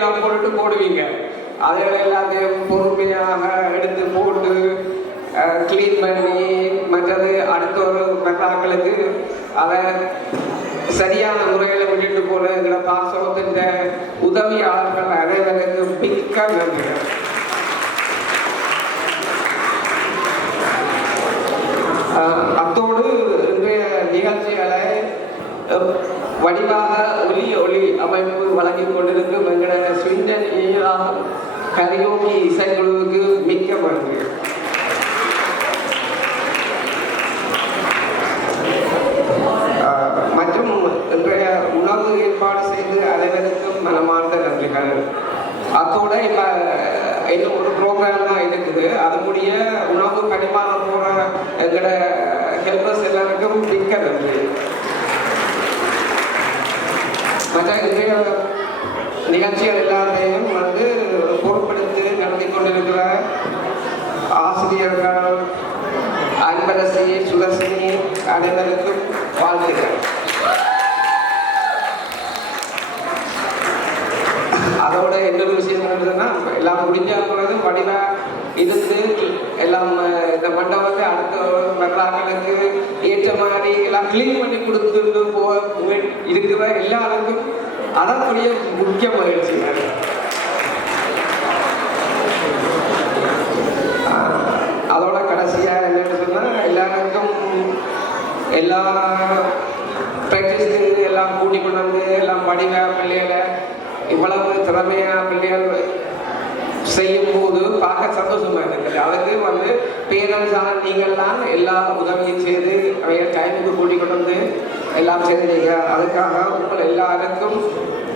எல்லாம் போடுவீங்க. அதில் எல்லாத்தையும் பொறுமையாக எடுத்து போட்டு கிளீன் பண்ணி மற்றது அடுத்த ஒரு மெத்தாக்களுக்கு அதை சரியான முறையில் விட்டுட்டு போன பாசவத்தின் உதவியாளர்கள் அனைவருக்கும் மிக்க நன்றிகள். அத்தோடு இன்றைய நிகழ்ச்சிகளை வடிவாக ஒளி அமைப்பு வழங்கி கொண்டிருக்கும் எங்களோட ஸ்விண்டன் கரியோகி இசைக்குழுவுக்கு மிக்க நன்றி. மற்றும் இன்றைய உணவு ஏற்பாடு செய்து அனைவருக்கும் மனமார்ந்த நன்றிகள். அத்தோட இப்போ இன்னும் ஒரு ப்ரோக்ராம் தான் இருக்குது. அதனுடைய உணவு கடிமானம் போகிற எங்களோட ஹெல்பர்ஸ் எல்லாருக்கும் மிக்க நன்றி. மற்ற இன்றைய நிகழ்ச்சிகள் எல்லாத்தையும் பொருட்படுத்தி நடத்தி கொண்டிருக்கிற ஆசிரியர்கள் அன்பரசி சுதர்சினி அனைவருக்கும் வாழ்த்துக்கள். அதோட இன்னொரு விஷயம் என்னதுன்னா எல்லாம் முடிஞ்ச பிறகு வடிவாக இருந்து எல்லாம் இந்த மண்டபத்தை அடுத்த வரலாறுகளுக்கு ஏற்ற மாதிரி எல்லாம் கிளீன் பண்ணி கொடுத்துட்டு இருக்கிற எல்லாருக்கும் அதற்குரிய முக்கிய மகிழ்ச்சிகள். அதோட கடைசியாக என்னன்னு சொன்னால் எல்லாருக்கும் எல்லா ப்ராக்டிஸுக்கு எல்லாம் கூட்டி கொண்டு வந்து எல்லாம் படிவ பிள்ளைகளை இவ்வளவு திறமையாக பிள்ளைகள் செய்யும் போது பார்க்க சந்தோஷமா இருக்குது. அதுக்கு பேரண்ட்ஸான நீங்கள்லாம் எல்லா உதவியும் செய்து டைமுக்கு கூட்டிக் கொண்டு வந்து எல்லாம் செய்தீங்க. அதுக்காக உங்கள் எல்லாருக்கும்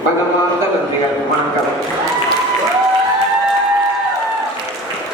மனமார்ந்த நன்றிகள். வணக்கம்.